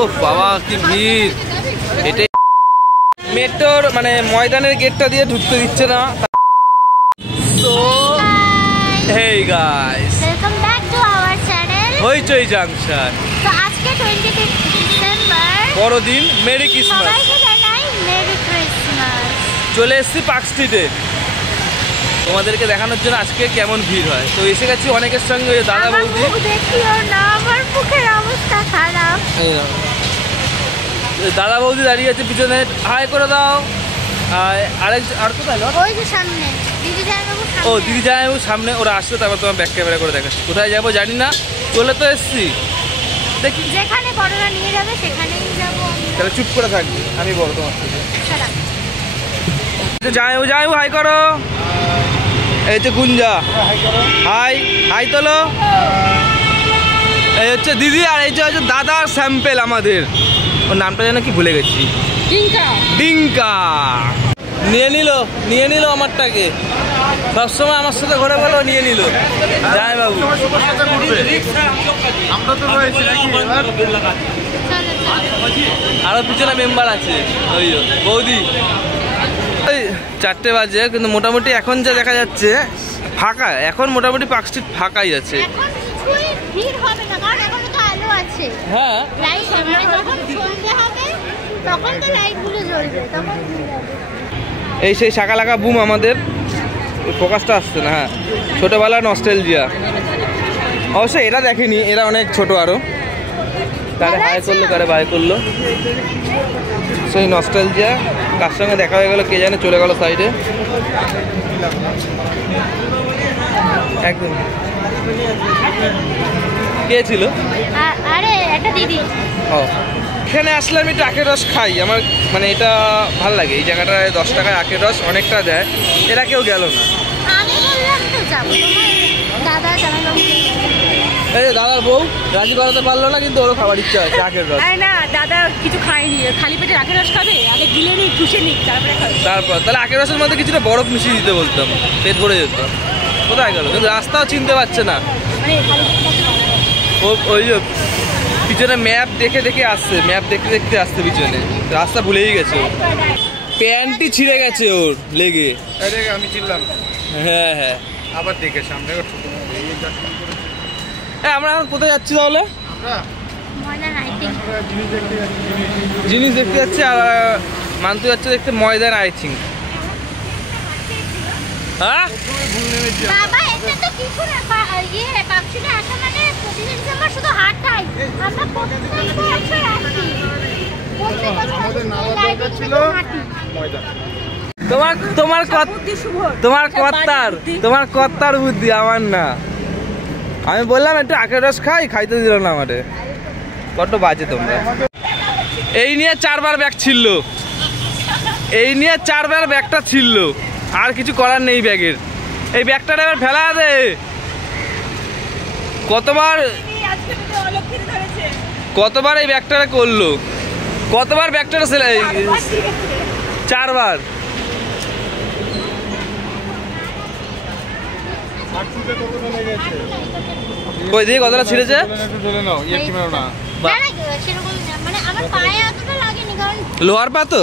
ও বাবা কি ভিড়! এটাই মেট্রোর মানে ময়দানের গেটটা দিয়ে ঢুকতে দিচ্ছে না। So hey guys, welcome back to our channel Hoichoi junction. তো আজকে 25 ডিসেম্বর, বড়দিন, মেরি ক্রিসমাস। সবাইকে জানাই মেরি ক্রিসমাস। চলে এসেছি পার্ক স্ট্রিটে তোমাদেরকে দেখানোর জন্য আজকে কেমন ভিড় হয়। তো এসে গেছি অনেকের সঙ্গে, দাদা বৌদি। দেখিও না, আমার মুখের অবস্থা খারাপ। দাদা বৌদি দাঁড়িয়ে আছে পিছনে, হাই করে দাও। আর কোথায়? ওই যে সামনে দিদি জামাইবাবু। ও দিদি জামাইবাবু সামনে, ওরা আসছে, তারপর তোমার ব্যাক ক্যামেরা করে দেখাচ্ছি। কোথায় যাবো জানি না, চলে তো এসছি, দেখি যেখানে বড়রা নিয়ে যাবে সেখানেই যাবো। তাহলে চুপ করে থাকবি, আমি বড় তোমার থেকে। জামাইবাবু জামাইবাবু হাই করো। এই হচ্ছে গুঞ্জা, হাই হাই তোলো। এই হচ্ছে দিদি, আর এই হচ্ছে দাদার স্যাম্পেল আমাদের। ওর নামটা যেন কি ভুলে গেছি। ডিঙ্কা নিয়ে নিল আমারটাকে। সবসময় আমার সাথে ঘরে বলো, নিয়ে নিল জামাইবাবু। আরো পিছনে মেম্বার আছে, ওই বৌদি। ওই 4টে বাজে, কিন্তু মোটামুটি এখন যা দেখা যাচ্ছে ফাঁকা। এখন মোটামুটি পার্ক স্ট্রিট ফাঁকাই আছে। হ্যাঁ, এই সেই শাকা লাগা বুম আমাদের। ফোকাসটা আসছে না। হ্যাঁ, ছোটবেলার নস্টালজিয়া। অবশ্যই এরা দেখেনি, এরা অনেক ছোট আরো। কারে হাই করলো, কারে বাই করলো, সেই নস্টালজিয়া। কার সঙ্গে দেখা হয়ে গেল কে জানে, চলে গেল সাইডে একদম। কে ছিল? আরে একটা দিদি। ও, এখানে আসলে আমি একটু আখের রস খাই। আমার মানে এটা ভাল লাগে। এই জায়গাটায় 10 টাকায় আখের রস অনেকটা দেয়। এরা কেউ গেল না। আমি বললাম তো যাবো, দাদা জামাইবাবু। এই দাদার বউ রাজি করাতে পারলো না, কিন্তু ওরও খাবার ইচ্ছা আছে আখের রস। না, দাদা কিছু খায়নি, খালি পেটে আখের রস খাবে। আগে গিলে নিক, চুষে নিক, তারপরে খাবে। তারপর তাহলে আখের রসের মধ্যে কিছুটা বরফ মিশিয়ে দিতে বলতাম, পেট ভরে যেত। কোথায় গেল? কিন্তু রাস্তাও চিনতে পারছে না। ওই যে পিছনে ম্যাপ দেখে দেখে আসছে, ম্যাপ দেখতে দেখতে আসছে পিছনে, রাস্তা ভুলেই গেছে। প্যান্টটি ছিঁড়ে গেছে ওর লেগে। আমি চিনলাম। হ্যাঁ হ্যাঁ, আবার দেখে সামনে আমরা এখন কোথায় যাচ্ছি তাহলে? জিনিস দেখতে যাচ্ছি, আর মানতে যাচ্ছে দেখতে ময়দান আই থিঙ্ক। হ্যাঁ, বাবা এটা তো কিছু না, পাকশিটা আসা মানে 25 ডিসেম্বর শুধু হাটটাই। আমরা প্রত্যেক বছর আসি। আমাদের নালা দরকার ছিল ময়দান। তোমার কর্তার বুদ্ধি, আমার না। আমি বললাম একটু আখের রস খাইতে দিল না আমারে। কত বাজে তোমরা। এই নিয়ে 4বার ব্যাগ ছিল, এই নিয়ে 4বার ব্যাগটা ছিল। আর কিছু করার নেই ব্যাগের। এই ব্যাগটা এবার ফেলা দে। কতবার এই ব্যাগটা করলো, কতবার ব্যাগটা 4বার। ওই দিকে কতটা ছিঁড়েছে? লোহার পা তো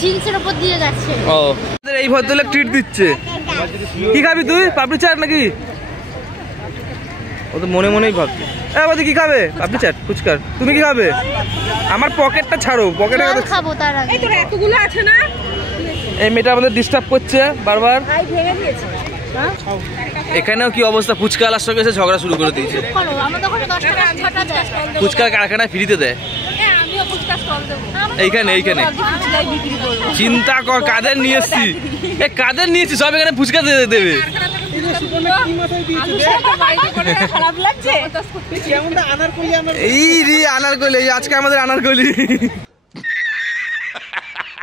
জিন্সের উপর দিয়ে যাচ্ছে। ও, এই ভদ্রলোক ট্রিট দিচ্ছে। কি খাবি তুই? পাপড়ি চাট নাকি? ও তো মনে মনেই ভাবছে। বলছি কি খাবে? পাপড়ি চাট, ফুচকার। তুমি কি খাবে? আমার পকেটটা ছাড়ো, পকেটে খাবো তার আগে। এতগুলো আছে না? এই মেয়েটা আমাদের ডিস্টার্ব করছে বারবার। এখানেও কি অবস্থা, ফুচকাওয়ালার সঙ্গে এসে ঝগড়া শুরু করে দিয়েছে। ফুচকার কারখানায় ফ্রিতে দেয়। এইখানে চিন্তা কর, কাদের নিয়ে এসছি, কাদের নিয়েছি, সব এখানে ফুচকা দেবে। এই রে আনারকলি, আজকে আমাদের আনারকলি।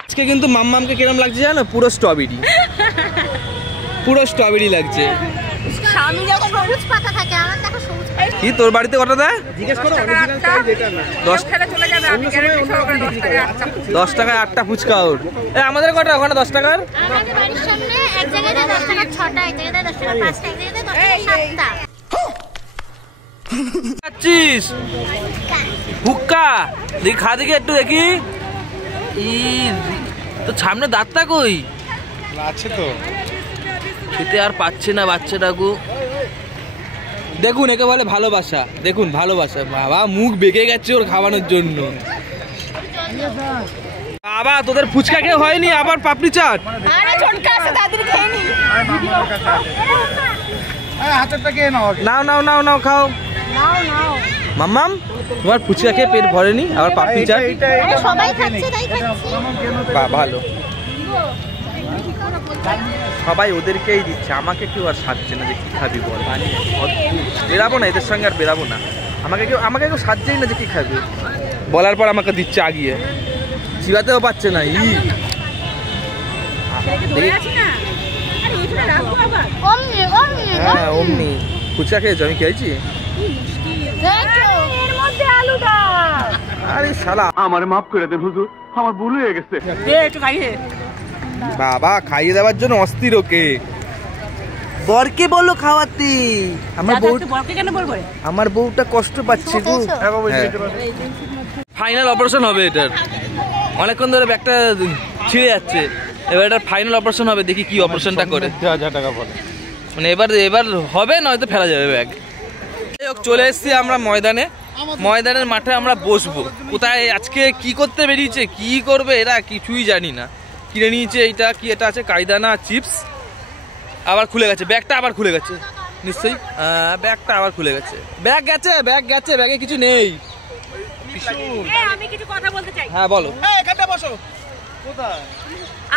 আজকে কিন্তু মাম্মামকে কিরম লাগছে জানো? পুরো স্ট্রবেরি লাগছে। কি তোর বাড়িতে কটা দেয়? 10 টাকায় 8টা ফুচকা। ওর আমাদের কটা ওখানে 10 টাকার? খাচ্ছিস হুক্কা? দেখি খা দেখি একটু দেখি। তো সামনে দাঁতটা কই? আছে তো, খেতে আর পাচ্ছে না বাচ্চাটাকু। দেখুন একে বলে ভালোবাসা, দেখুন ভালোবাসা। বাবা মুখ বেঁকে গেছে ওর খাওয়ানোর জন্য। বাবা তোদের ফুচকা খেয়ে হয়নি, আবার পাপড়ি চাট। হাতেরটা কে নাও? নাও নাও নাও নাও খাও। মাম্মাম তোমার ফুচকা খেয়ে পেট ভরেনি, আবার পাপড়ি চাট। সবাই খাচ্ছে তাই খাচ্ছি। বা ভালো, সবাই ওদেরকেই দিচ্ছে, আমাকে কেউ আর সাজছে না যে কি খাবি বল। বেরাবো না এদের সঙ্গে, আর বেরাবো না। আমাকে কেউ সাজছেই না যে কি খাবি, বলার পর আমাকে দিচ্ছে আগিয়ে। চিবাতেও পাচ্ছে না। হ্যাঁ অমনি ফুচকা খেয়েছো? আমি খেয়েছি। আরে শালা আমার মাফ করে দেন হুজুর, আমার ভুল হয়ে গেছে। বাবা খাইয়ে দেওয়ার জন্য অস্থির ওকে। বরকে বলো খাওয়াতে। আমার বউটা কষ্ট পাচ্ছে গো। ফাইনাল অপারেশন হবে এটার, অনেকক্ষণ ধরে ব্যাগটা ছিঁড়ে যাচ্ছে। এবার এটার ফাইনাল অপারেশন হবে, দেখি কি অপারেশনটা করে। 1000 টাকা পড়ে মানে এবার হবে, নয়তো ফেলা যাবে ব্যাগ। চলে এসেছি আমরা ময়দানে, ময়দানের মাঠে আমরা বসবো। কোথায় আজকে কি করতে বেরিয়েছে, কি করবে এরা কিছুই জানি না। কিনে নিয়েছে এইটা কি, এটা আছে কাইদানা চিপস। আবার খুলে গেছে ব্যাগটা, আবার খুলে গেছে নিশ্চয়ই। ব্যাগটা আবার খুলে গেছে। ব্যাগ গেছে, ব্যাগে কিছু নেই। আমি কিছু কথা বলতে চাই। হ্যাঁ বলো।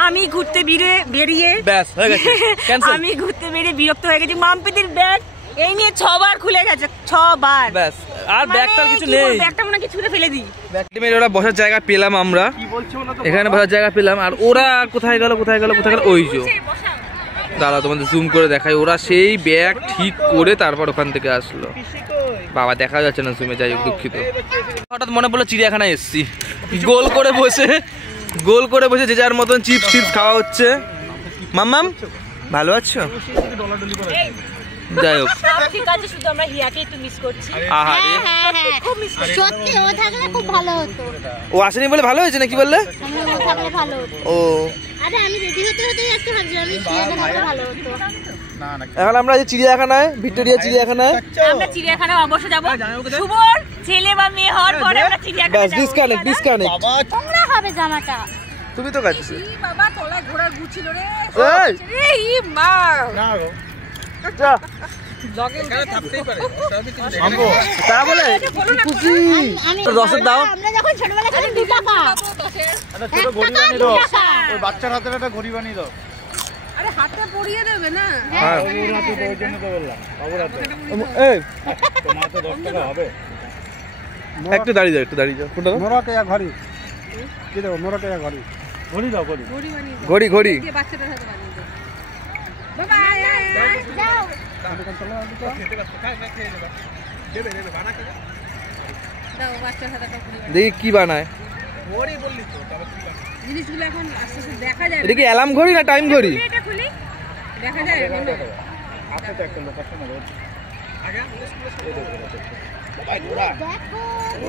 আমি ঘুরতে বেরিয়ে ব্যাস হয়ে গেছে, ক্যান্সেল। আমি ঘুরতে বেরিয়ে বিরক্ত হয়ে গেছি। মাম্পিদির ব্যাগ এই নিয়ে 6 বার খুলে গেছে, 6 বার। ব্যাস আর ব্যাগটার কিছু নেই। ব্যাগটা মনে কিছু ফেলে দিই। ওরা বসার জায়গা পেলাম আমরা, এখানে বসার জায়গা পেলাম। আর ওরা কোথায় গেল ওই যে দাঁড়া তোমাদের জুম করে দেখাই। ওরা সেই ব্যাগ ঠিক করে তারপর ওখান থেকে আসলো। বাবা দেখা যাচ্ছে না জুমে, যাই হোক দুঃখিত। হঠাৎ মনে পড়লো চিড়িয়াখানায় এসছি, গোল করে বসে যে যার মতন চিপস খাওয়া হচ্ছে। মাম্মাম ভালো আছো? যাই হোক ঠিক আছে, শুধু আমরা হিয়াকে একটু মিস করছি। আহারে খুব মিস করছি। সত্যি ও থাকলে খুব ভালো হতো। ও আসেনি বলে ভালো হয়েছে নাকি বললে? ও থাকলে ভালো হতো। ও আরে আমি রেডি হতেই আজকে ভাবছিলাম আমি চিড়িয়াখানা থাকলে ভালো হতো। এখন আমরা যে চিড়িয়াখানায়, ভিক্টোরিয়া চিড়িয়াখানায়, আমরা চিড়িয়াখানায় অবশ্য যাব। শুভর ছেলে বা মেয়ে হওয়ার পরে আমরা চিড়িয়াখানায় বাস যাব। ডিসকানেক্ট। তোমরা হবে জামাটা। তুমি তো কাটছো। বাবা তলায় ঘোড়ার গুছিল রে। এই এই মা না গো, যা এখানে থাকতেই পারে। তারা বলে খুশি আমি রসদ দাও। আমরা যখন ছোটবেলা ছিলাম 2 টাকা। একটা ছোট ঘড়ি বানিয়ে দাও, ওই বাচ্চার হাতে একটা ঘড়ি বানিয়ে দাও। আরে হাতে পরিয়ে দেবে না। হ্যাঁ ওর হাতে ওই জন্য তো বললাম, বাবুর হাতে। এই তোমার তো 10 টাকা হবে। একটু দাঁড়িয়ে যাও কোনটা দাও? মোরা কে ঘড়ি কি দাও? মোরা কে ঘড়ি দাও, ঘড়ি দিয়ে বাচ্চাটার হাতে বানিয়ে দাও। বাবা যাও। দাও বাচ্চার হাতে একটা পুরি। দেখি কি বানায়। জিনিসগুলো এখন আস্তে আস্তে দেখা যায়। এটা কি অ্যালার্ম ঘড়ি না টাইম ঘড়ি? এটা খুলি দেখা যায় এখন। হাতে তো একটা লোক আছে না রোজ।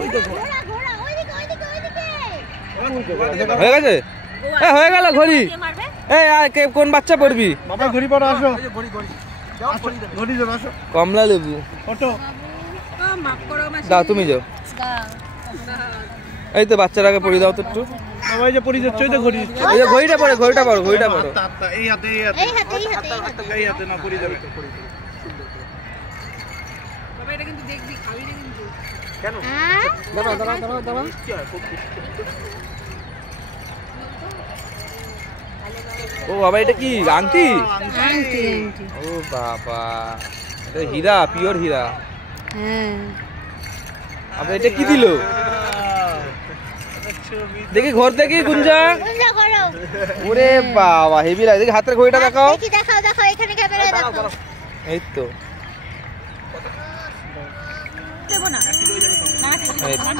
দেখো ঘোড়া ওইদিকে। হয়ে গেছে? হয়ে গেল ঘড়ি। কে মারবে? এই কোন বাচ্চা পড়বি? বাবা ঘড়ি পড়ো, আসো ঘড়ি দাও, আসো। কমলা লেবু কত? মাফ করো আমার। দাও তুমি যাও। এই তো বাচ্চাটাকে পরিয়ে দাও তো একটু। বাবা এই যে পড়ি যাচ্ছে, ওই যে ঘড়ি। এই যে ঘড়িটা পড়ো। এই হাতে এই হাতে না পড়ি যাবে। বাবা এটা কিন্তু দেখবি, খাবি না কিন্তু। হ্যাঁ দাঁড়াও। ও বাবা এটা কি আংটি? ও বাবা এটা হীরা, পিওর হীরা। হ্যাঁ আবে এটা কি দিল দেখি, ঘর দেখি গুঞ্জা। করো। ওরে বাবা হেভি লাগে। দেখি হাতের ঘড়িটা দেখাও। দেখাও এখানে ক্যামেরায় দেখো। এই তো দেব না। এই তো।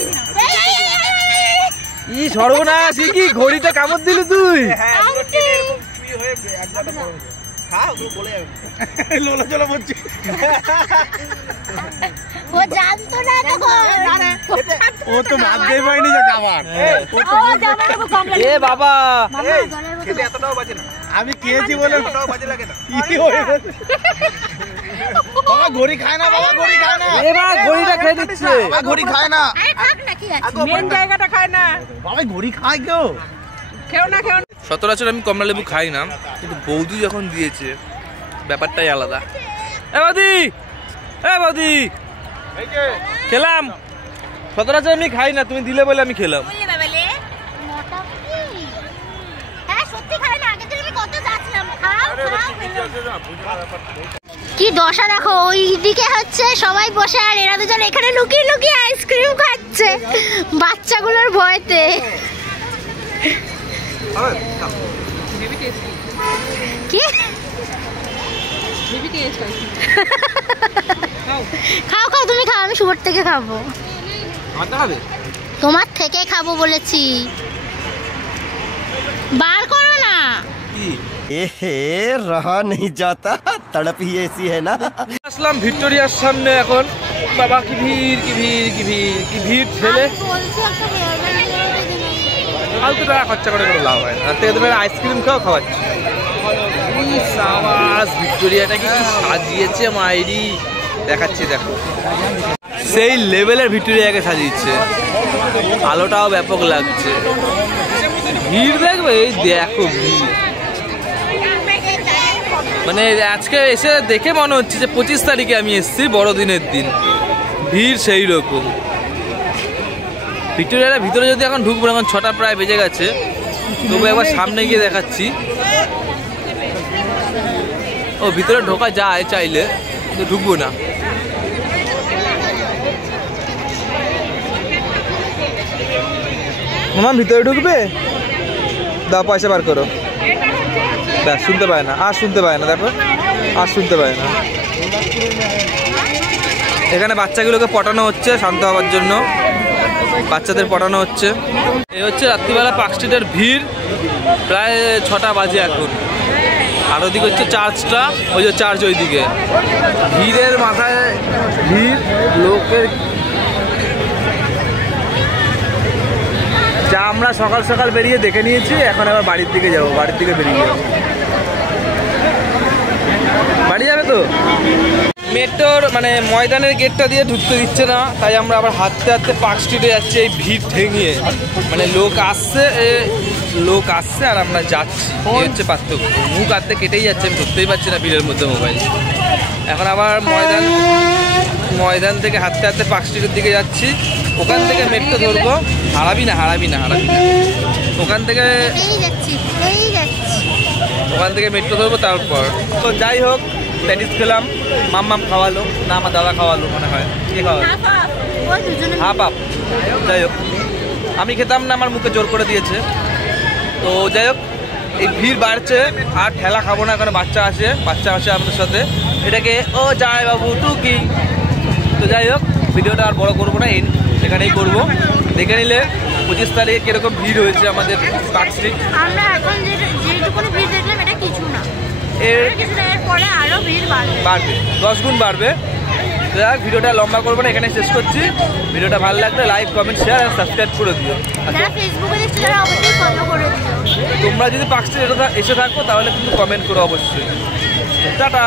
ই সর্বনাশ, কি ঘড়িটা কামড় দিলি তুই? লোলা চলা বলছি ও জানতো না ও তো ভাবতেই পারিনি যে খাবার এ বাবা আমি খেয়েছি বলে বাবা ঘড়ি খায় না, বাবা ঘড়ি খায় না, এবার ঘড়িটা খেয়ে দিচ্ছে। বাবা ঘড়ি খায় না, মেন জায়গাটা খায় না, বাবা ঘড়ি খায় কেউ খেও না খেও না। সচরাচর আমি কমলা লেবু খাই না, কিন্তু বৌদি যখন দিয়েছে ব্যাপারটাই আলাদা। এ বৌদি খেলাম। সচরাচর আমি খাই না, তুমি দিলে বলে আমি খেলাম। কি দশা দেখো, ওইদিকে হচ্ছে সবাই বসে আর এরা দুজন এখানে লুকিয়ে লুকিয়ে আইসক্রিম খাচ্ছে বাচ্চাগুলোর ভয়তে। কি খাও খাও, তুমি খাও, আমি শুভর থেকে খাবো। তোমার থেকে খাবো বলেছি, বার করো না। रहा नहीं जाता, तड़प ही ऐसी है ना। আসলাম ভিক্টোরিয়ার সামনে এখন। বাবা কি ভিড়, কি ভিড়, কি ভিড়, কি ভিড় ঠেলে। ফালতু টাকা খরচা করে কোনো লাভ হয় না, তার থেকে তুমি আইসক্রিম খাওয়াচ্ছি। ভিক্টোরিয়াটাকে কি সাজিয়েছে মাইরি, দেখাচ্ছি দেখো। সেই লেভেলের ভিক্টোরিয়াকে সাজিয়েছে, আলোটাও ব্যাপক লাগছে। ভিড় দেখবে, এই দেখো ভিড়, মানে আজকে এসে দেখে মনে হচ্ছে যে 25 তারিখে আমি এসেছি, বড়দিনের দিন। ভিড় সেই রকম। ভিক্টোরিয়ার ভিতরে যদি এখন ঢুকবো, এখন 6টা প্রায় বেজে গেছে, তবু একবার সামনে গিয়ে দেখাচ্ছি। ও ভিতরে ঢোকা যায় চাইলে, কিন্তু ঢুকবো না। মামা ভিতরে ঢুকবে, দাও পয়সা বার করো। ব্যাস, শুনতে পায় না, আর শুনতে পায় না, দেখো আর শুনতে পায় না। এখানে বাচ্চাগুলোকে পটানো হচ্ছে শান্ত হওয়ার জন্য, বাচ্চাদের পটানো হচ্ছে। এই হচ্ছে রাত্রিবেলা পার্ক স্ট্রিটের ভিড়, প্রায় 6টা বাজে এখন। আর ওদিকে হচ্ছে চার্চটা, ওই যে চার্চ ওইদিকে। ভিড়ের মাথায় ভিড়, লোকের যা আমরা সকাল সকাল বেরিয়ে দেখে নিয়েছি, এখন আবার বাড়ির দিকে যাবো, বাড়ির দিকে বেরিয়ে যাবো। বাড়ি যাবে তো? মেট্রোর মানে ময়দানের গেটটা দিয়ে ঢুকতে দিচ্ছে না, তাই আমরা আবার হাঁটতে হাঁটতে পার্ক স্ট্রিটে যাচ্ছি এই ভিড় ঠেঙিয়ে। মানে লোক আসছে আর আমরা যাচ্ছি, এই হচ্ছে পার্থক্য। মুখ হাতে কেটেই যাচ্ছে, আমি ধরতেই পারছি না ভিড়ের মধ্যে মোবাইল। এখন আবার ময়দান থেকে হাঁটতে হাঁটতে পার্ক স্ট্রিটের দিকে যাচ্ছি। ওখান থেকে মেট্রো ধরবো। হারাবি না। ওখান থেকে মেট্রো ধরবো, তারপর তো যাই হোক প্যাটিস খেলাম, মাম্মাম খাওয়ালো না, আমার দাদা খাওয়ালো মনে হয়। কে খাওয়ালো? হাফ আপ। যাই হোক আমি খেতাম না, আমার মুখে জোর করে দিয়েছে। তো যাই হোক, এই ভিড় বাড়ছে, আর ঠেলা খাবো না, কারণ বাচ্চা আসে আমাদের সাথে। এটাকে ও যায় বাবু টুকি। তো যাই হোক, ভিডিওটা আর বড় করবো না, এখানেই করবো। দেখে নিলে 25 তারিখে কিরকম ভিড় হয়েছে আমাদের পার্ক স্ট্রিট। আমরা এখন যেটুকুনি ভিড় দেখলাম, এটা কিছু না, এরপরে আরো ভিড় বাড়বে, 10 গুণ বাড়বে। যাক, ভিডিওটা লম্বা করবো না, এখানে শেষ করছি। ভিডিওটা ভালো লাগলে লাইক, কমেন্ট, শেয়ার আর সাবস্ক্রাইব করে দিও। যারা ফেসবুকে দেখছো তারা অবশ্যই ফলো করে দিও। তোমরা যদি পার্ক স্ট্রিট এসে থাকো তাহলে কিন্তু কমেন্ট করো অবশ্যই। টাটা।